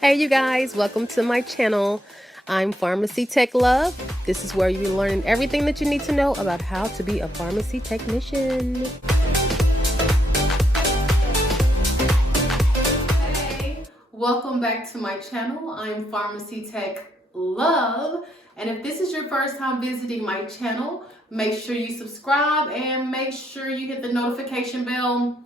Hey you guys, welcome to my channel. I'm Pharmacy Tech Love. This is where you're learning everything that you need to know about how to be a pharmacy technician. Hey, welcome back to my channel. I'm Pharmacy Tech Love. And if this is your first time visiting my channel, make sure you subscribe and make sure you hit the notification bell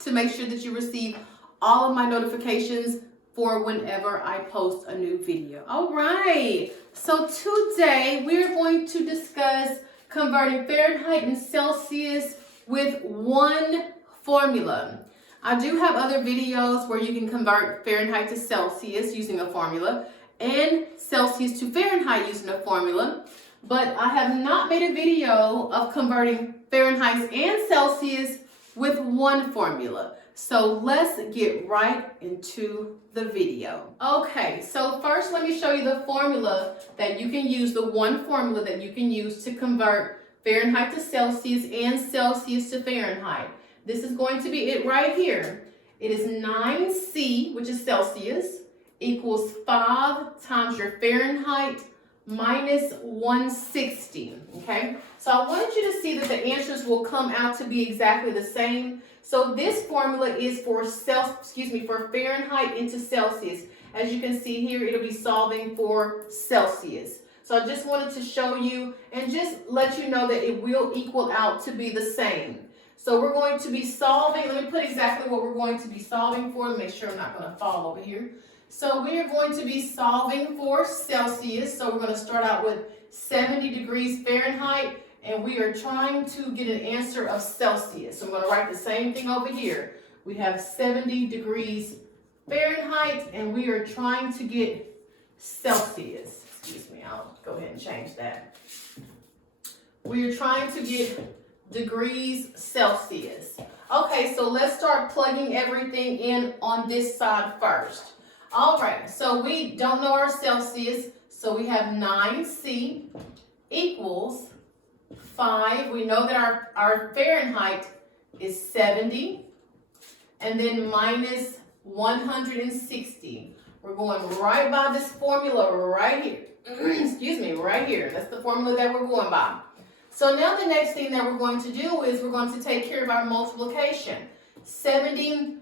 to make sure that you receive all of my notifications for whenever I post a new video. All right, so today we're going to discuss converting Fahrenheit and Celsius with one formula. I do have other videos where you can convert Fahrenheit to Celsius using a formula and Celsius to Fahrenheit using a formula, but I have not made a video of converting Fahrenheit and Celsius with one formula. So let's get right into the video. Okay, so first let me show you the formula that you can use, the one formula that you can use to convert Fahrenheit to Celsius and Celsius to Fahrenheit. This is going to be it right here. It is 9C, which is Celsius, equals 5 times your Fahrenheit minus 160, okay? So I wanted you to see that the answers will come out to be exactly the same. So this formula is for Fahrenheit into Celsius. As you can see here, it'll be solving for Celsius. So I just wanted to show you and just let you know that it will equal out to be the same. So we're going to be solving, let me put exactly what we're going to be solving for, make sure I'm not going to fall over here. So we are going to be solving for Celsius. So we're going to start out with 70 degrees Fahrenheit, and we are trying to get an answer of Celsius. So I'm going to write the same thing over here. We have 70 degrees Fahrenheit, and we are trying to get Celsius. Excuse me, I'll go ahead and change that. We are trying to get degrees Celsius. Okay, so let's start plugging everything in on this side first. All right, so we don't know our Celsius, so we have 9C equals 5. We know that our Fahrenheit is 70, and then minus 160. We're going right by this formula right here. Excuse me, right here. That's the formula that we're going by. So now the next thing that we're going to do is we're going to take care of our multiplication. 70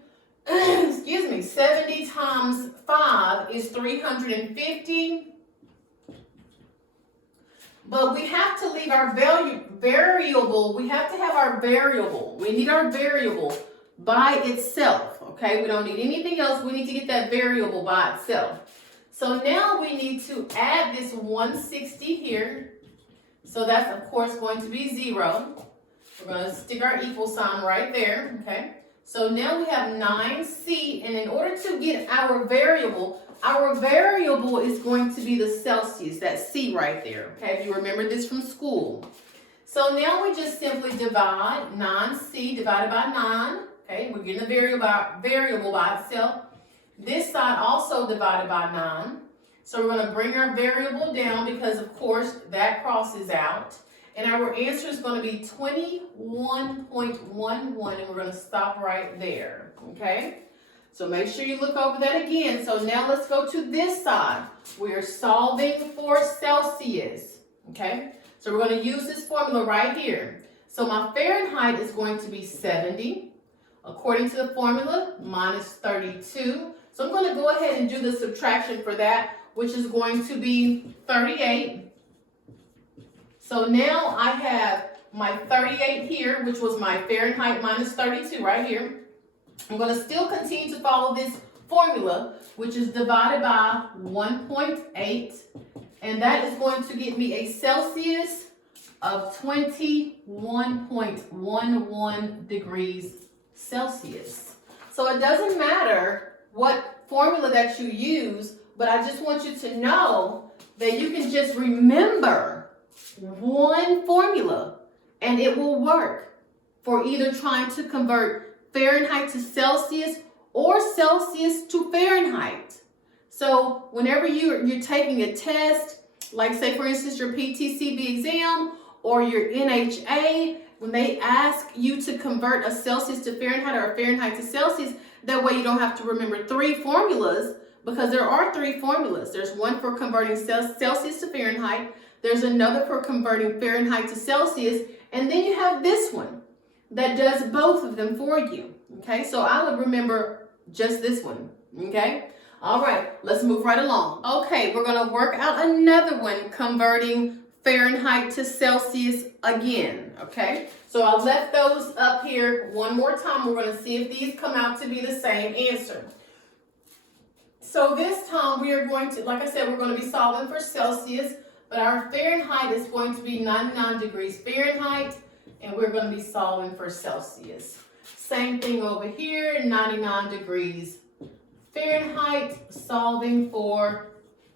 times 5 is 350. But we have to leave our variable. We have to have our variable. We need our variable by itself, okay? We don't need anything else. We need to get that variable by itself. So now we need to add this 160 here. So that's, of course, going to be 0. We're going to stick our equal sign right there, okay? So now we have 9C, and in order to get our variable is going to be the Celsius, that C right there, okay? If you remember this from school. So now we just simply divide 9C divided by 9, okay? We're getting the variable by itself. This side also divided by 9. So we're going to bring our variable down because, of course, that crosses out. And our answer is going to be 21.11, and we're going to stop right there, okay? So make sure you look over that again. So now let's go to this side. We are solving for Celsius, okay? So we're going to use this formula right here. So my Fahrenheit is going to be 70, according to the formula, minus 32. So I'm going to go ahead and do the subtraction for that, which is going to be 38. So now I have my 38 here, which was my Fahrenheit minus 32 right here. I'm going to still continue to follow this formula, which is divided by 1.8. And that is going to get me a Celsius of 21.11 degrees Celsius. So it doesn't matter what formula that you use, but I just want you to know that you can just remember one formula and it will work for either trying to convert Fahrenheit to Celsius or Celsius to Fahrenheit. So whenever you're taking a test, like say for instance your PTCB exam or your NHA, when they ask you to convert a Celsius to Fahrenheit or a Fahrenheit to Celsius, that way you don't have to remember 3 formulas, because there are three formulas. There's one for converting Celsius to Fahrenheit. There's another for converting Fahrenheit to Celsius. And then you have this one that does both of them for you. Okay, so I would remember just this one. Okay, all right, let's move right along. Okay, we're going to work out another one converting Fahrenheit to Celsius again. Okay, so I left those up here one more time. We're going to see if these come out to be the same answer. So this time we are going to, like I said, we're going to be solving for Celsius, but our Fahrenheit is going to be 99 degrees Fahrenheit, and we're going to be solving for Celsius. Same thing over here, 99 degrees Fahrenheit, solving for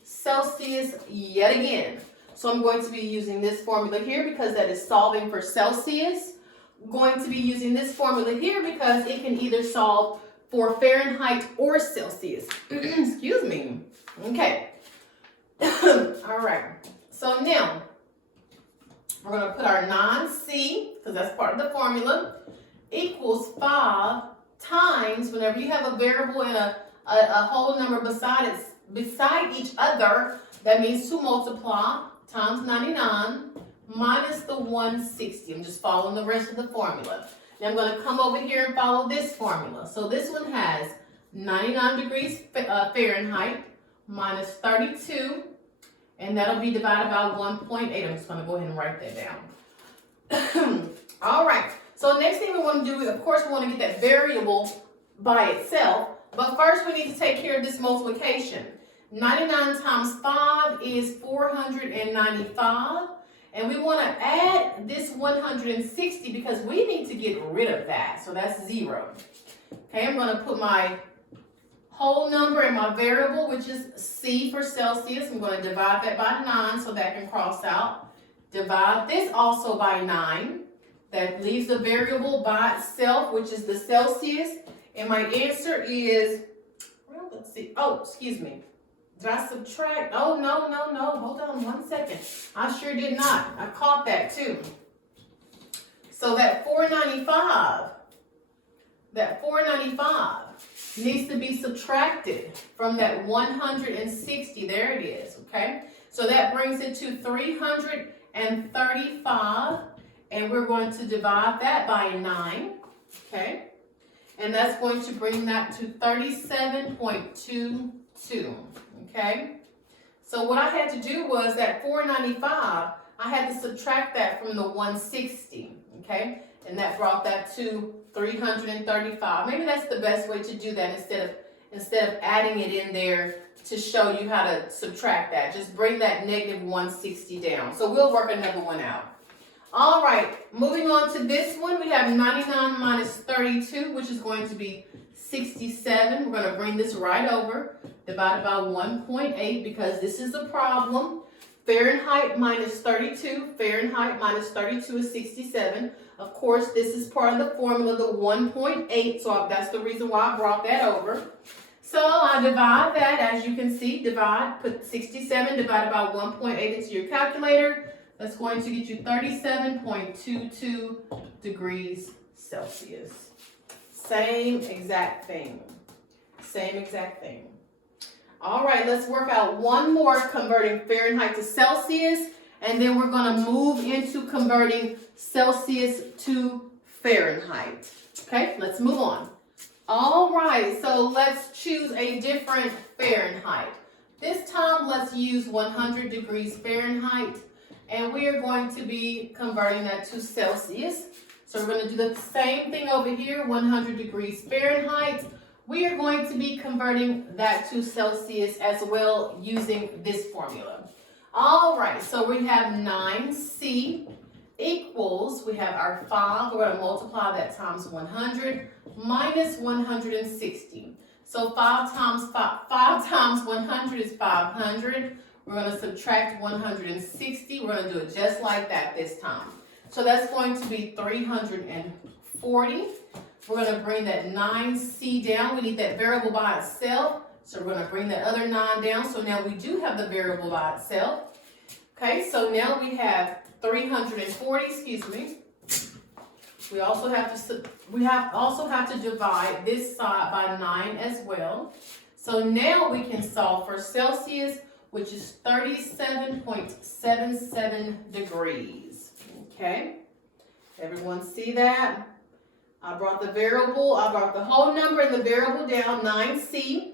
Celsius yet again. So I'm going to be using this formula here because that is solving for Celsius. I'm going to be using this formula here because it can either solve for Fahrenheit or Celsius. Excuse me. Okay. All right. So now we're going to put our 9C, because that's part of the formula, equals 5 times, whenever you have a variable and a whole number beside each other, that means to multiply, times 99 minus the 160. I'm just following the rest of the formula. Now I'm going to come over here and follow this formula. So this one has 99 degrees Fahrenheit minus 32, and that'll be divided by 1.8. I'm just going to go ahead and write that down. All right. So next thing we want to do is, of course, we want to get that variable by itself. But first, we need to take care of this multiplication. 99 times 5 is 495. And we want to add this 160 because we need to get rid of that. So that's 0. Okay, I'm going to put my whole number and my variable, which is C for Celsius. I'm going to divide that by 9 so that can cross out. Divide this also by 9. That leaves the variable by itself, which is the Celsius. And my answer is, well, let's see. Oh, excuse me. Did I subtract? Oh, no. Hold on 1 second. I sure did not. I caught that too. So that 495 needs to be subtracted from that 160. There it is, okay? So that brings it to 335, and we're going to divide that by 9, okay? And that's going to bring that to 37.22, okay? So what I had to do was that 495, I had to subtract that from the 160, okay? And that brought that to 335. Maybe that's the best way to do that instead of adding it in there to show you how to subtract that. Just bring that negative 160 down. So we'll work another one out. All right, moving on to this one, we have 99 minus 32, which is going to be 67. We're going to bring this right over, divided by 1.8, because this is a problem. Fahrenheit minus 32. Fahrenheit minus 32 is 67. Of course, this is part of the formula, the 1.8, so that's the reason why I brought that over. So I divide that, as you can see, put 67 divided by 1.8 into your calculator. That's going to get you 37.22 degrees Celsius. Same exact thing. Same exact thing. All right, let's work out one more converting Fahrenheit to Celsius, and then we're going to move into converting Celsius to Fahrenheit. Okay, let's move on. All right, so let's choose a different Fahrenheit. This time, let's use 100 degrees Fahrenheit. And we are going to be converting that to Celsius. So we're going to do the same thing over here, 100 degrees Fahrenheit. We are going to be converting that to Celsius as well using this formula. All right, so we have 9C equals, we have our 5. We're going to multiply that times 100 minus 160. So 5 times 100 is 500. We're going to subtract 160. We're going to do it just like that this time. So that's going to be 340. We're going to bring that 9C down. We need that variable by itself. So we're going to bring that other 9 down. So now we do have the variable by itself. Okay, so now we have 340, excuse me. We also have to divide this side by 9 as well. So now we can solve for Celsius, which is 37.77 degrees. Okay, everyone see that? I brought the whole number and the variable down, 9c.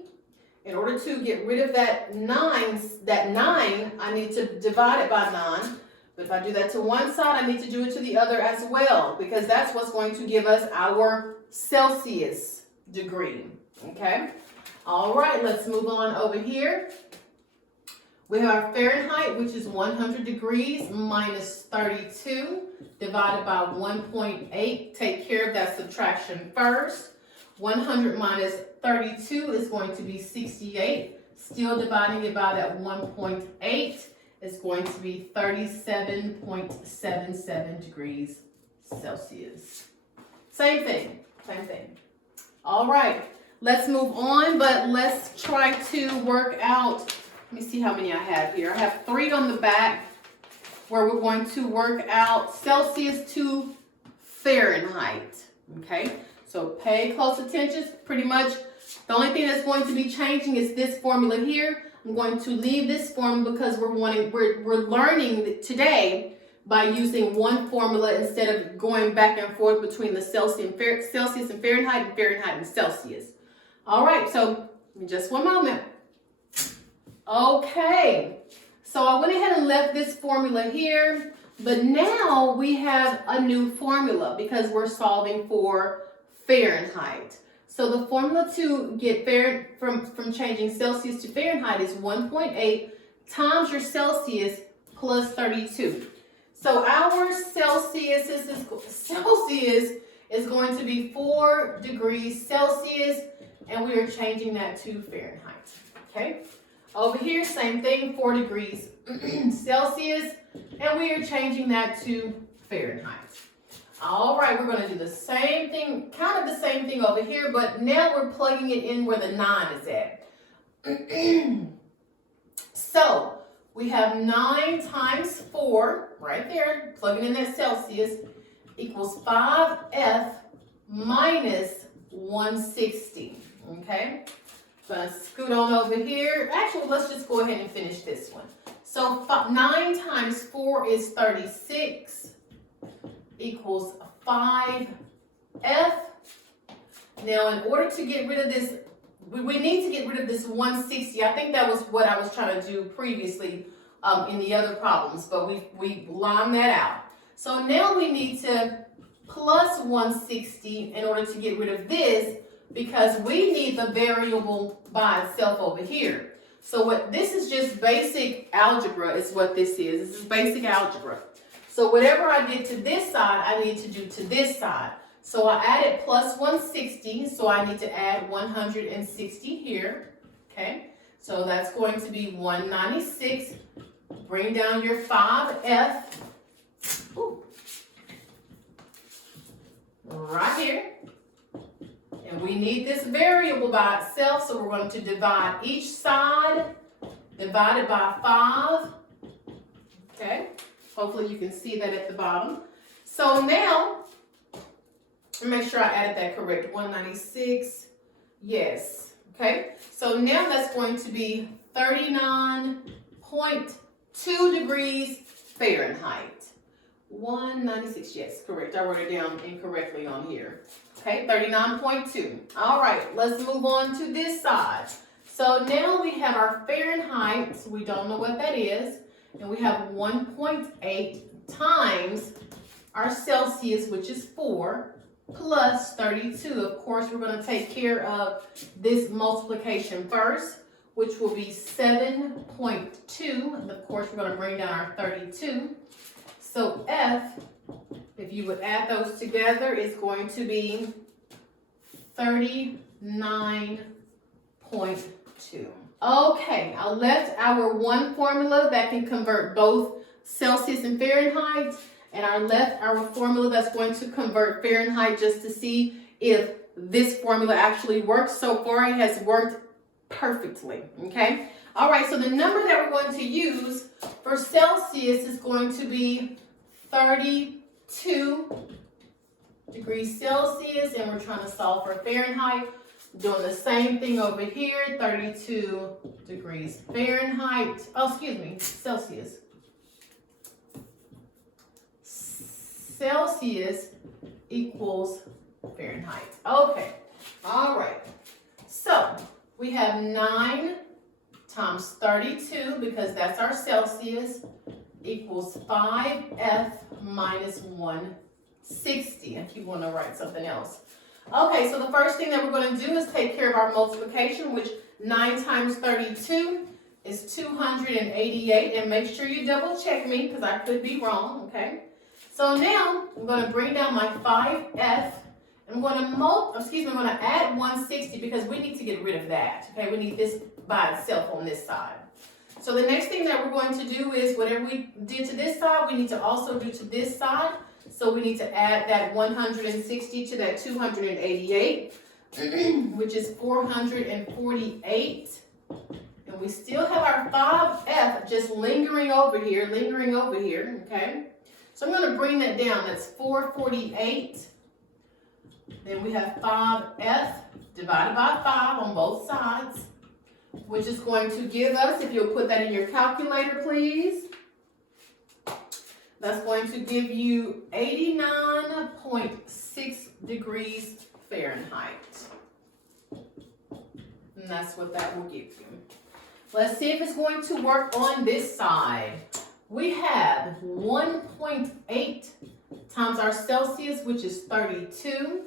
In order to get rid of that 9, I need to divide it by 9. But if I do that to one side, I need to do it to the other as well, because that's what's going to give us our Celsius degree. Okay? All right, let's move on over here. We have our Fahrenheit, which is 100 degrees minus 32 divided by 1.8. Take care of that subtraction first. 100 minus 32 is going to be 68. Still dividing it by that 1.8 is going to be 37.77 degrees Celsius. Same thing. All right, let's move on, but let's try to work out. Let me see how many I have here. I have 3 on the back where we're going to work out Celsius to Fahrenheit. Okay, so pay close attention. Pretty much the only thing that's going to be changing is this formula here. I'm going to leave this formula because we're learning today by using one formula instead of going back and forth between the Celsius and Fahrenheit and Fahrenheit and Celsius. All right, so just one moment. Okay, so I went ahead and left this formula here, but now we have a new formula because we're solving for Fahrenheit. So the formula to get from changing Celsius to Fahrenheit is 1.8 times your Celsius plus 32. So our Celsius is going to be 4 degrees Celsius, and we are changing that to Fahrenheit. Okay. Over here, same thing, 4 degrees Celsius, and we are changing that to Fahrenheit. All right, we're going to do the same thing, kind of the same thing over here, but now we're plugging it in where the 9 is at. So we have 9 times 4, right there, plugging in that Celsius, equals 5F minus 160, okay? So I'm going to scoot on over here. Actually, let's just go ahead and finish this one. So 9 times 4 is 36, equals 5F. Now, in order to get rid of this, we need to get rid of this 160. I think that was what I was trying to do previously in the other problems, but we lined that out. So now we need to plus 160 in order to get rid of this, because we need the variable by itself over here. So this is just basic algebra is what this is. This is basic algebra. So whatever I did to this side, I need to do to this side. So I added plus 160, so I need to add 160 here. Okay, so that's going to be 196. Bring down your 5F. Ooh. Right here. And we need this variable by itself, so we're going to divide each side, divided by 5. Okay, hopefully you can see that at the bottom. So now, make sure I added that correct, 196, yes. Okay, so now that's going to be 39.2 degrees Fahrenheit. 196, yes, correct. I wrote it down incorrectly on here. Okay, 39.2. All right, let's move on to this side. So now we have our Fahrenheit. We don't know what that is. And we have 1.8 times our Celsius, which is 4, plus 32. Of course, we're going to take care of this multiplication first, which will be 7.2. And of course, we're going to bring down our 32. So F, if you would add those together, is going to be 39.2. Okay, I left our one formula that can convert both Celsius and Fahrenheit, and I left our formula that's going to convert Fahrenheit just to see if this formula actually works. So far, it has worked perfectly, okay? All right, so the number that we're going to use for Celsius is going to be 32 degrees Celsius, and we're trying to solve for Fahrenheit. Doing the same thing over here, 32 degrees Fahrenheit. Oh, excuse me, Celsius. Celsius equals Fahrenheit. Okay, all right. So we have 9 times 32, because that's our Celsius, equals 5F minus 160, if you want to write something else. Okay, so the first thing that we're going to do is take care of our multiplication, which 9 times 32 is 288, and make sure you double check me because I could be wrong, okay? So now I'm going to bring down my 5F, and I'm going to add 160 because we need to get rid of that, okay? We need this by itself on this side. So the next thing that we're going to do is whatever we did to this side, we need to also do to this side. So we need to add that 160 to that 288, which is 448. And we still have our 5F just lingering over here, okay? So I'm going to bring that down. That's 448. Then we have 5F divided by 5 on both sides, which is going to give us, if you'll put that in your calculator, please, that's going to give you 89.6 degrees Fahrenheit. And that's what that will give you. Let's see if it's going to work on this side. We have 1.8 times our Celsius, which is 32,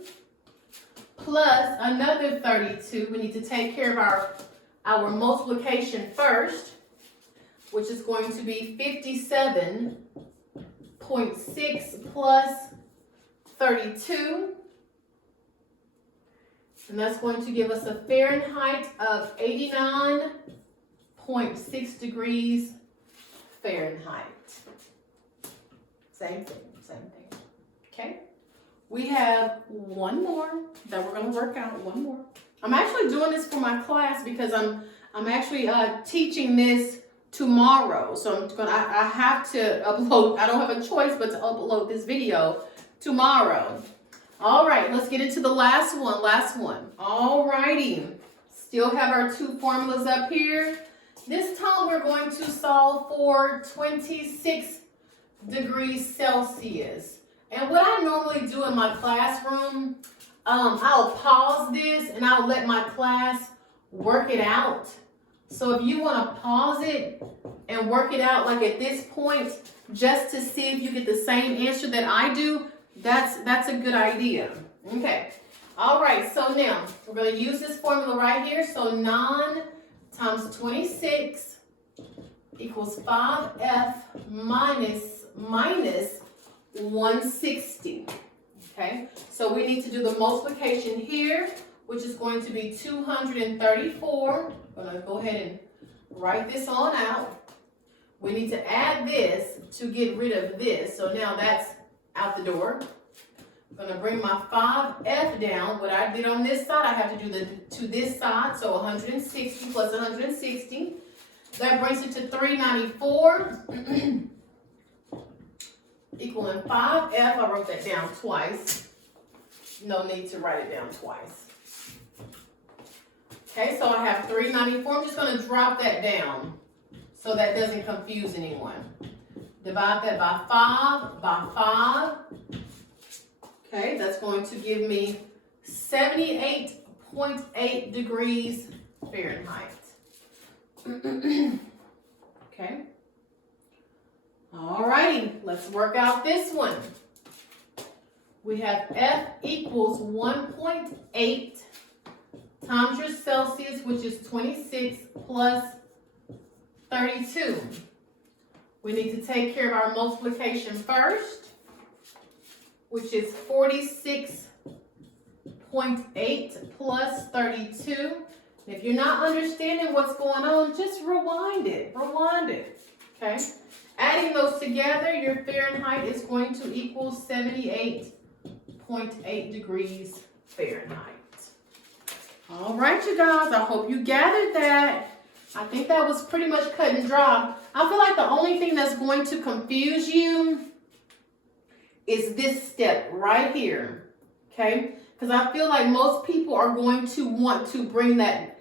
plus another 32. We need to take care of our multiplication first, which is going to be 57.6 plus 32. And that's going to give us a Fahrenheit of 89.6 degrees Fahrenheit. Same thing. Okay. We have one more that we're going to work out. One more. I'm actually doing this for my class because I'm actually teaching this tomorrow. So I have to upload. I don't have a choice but to upload this video tomorrow. All right, let's get into the last one. All righty. Still have our 2 formulas up here. This time we're going to solve for 26 degrees Celsius. And what I normally do in my classroom, I'll pause this and I'll let my class work it out. So if you want to pause it and work it out like at this point, just to see if you get the same answer that I do, that's a good idea. Okay. All right. So now we're going to use this formula right here. So 9 times 26 equals 5F minus 160. Okay. So we need to do the multiplication here, which is going to be 234. I'm going to go ahead and write this on out. We need to add this to get rid of this. So now that's out the door. I'm going to bring my 5F down. What I did on this side, I have to do to this side. So 160 plus 160. That brings it to 394. Equaling 5F. I wrote that down twice. No need to write it down twice. Okay, so I have 394. I'm just going to drop that down so that doesn't confuse anyone. Divide that by 5. Okay, that's going to give me 78.8 degrees Fahrenheit. Okay. All righty, let's work out this one. We have F equals 1.8 times your Celsius, which is 26, plus 32. We need to take care of our multiplication first, which is 46.8 plus 32. If you're not understanding what's going on, just rewind it. Okay? Adding those together, your Fahrenheit is going to equal 78.8 degrees Fahrenheit. All right, you guys, I hope you gathered that. I think that was pretty much cut and dry. I feel like the only thing that's going to confuse you is this step right here, okay? because I feel like most people are going to want to bring that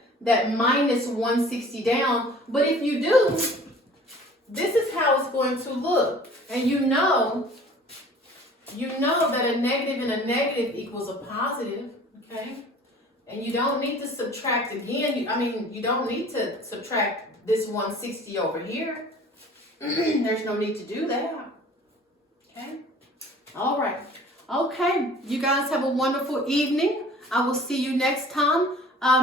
minus 160 down. But if you do, this is how it's going to look. And you know that a negative and a negative equals a positive, okay? And you don't need to subtract again. You don't need to subtract this 160 over here. There's no need to do that, okay? All right. Okay, you guys have a wonderful evening. I will see you next time.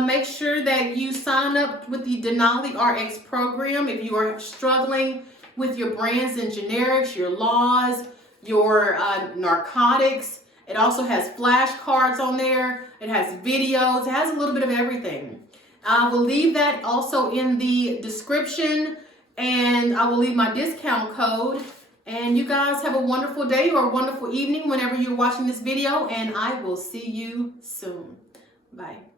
Make sure that you sign up with the Denali RX program if you are struggling with your brands and generics, your laws, your narcotics. It also has flashcards on there. It has videos. It has a little bit of everything. I will leave that also in the description, and I will leave my discount code. And you guys have a wonderful day or a wonderful evening whenever you're watching this video, and I will see you soon. Bye.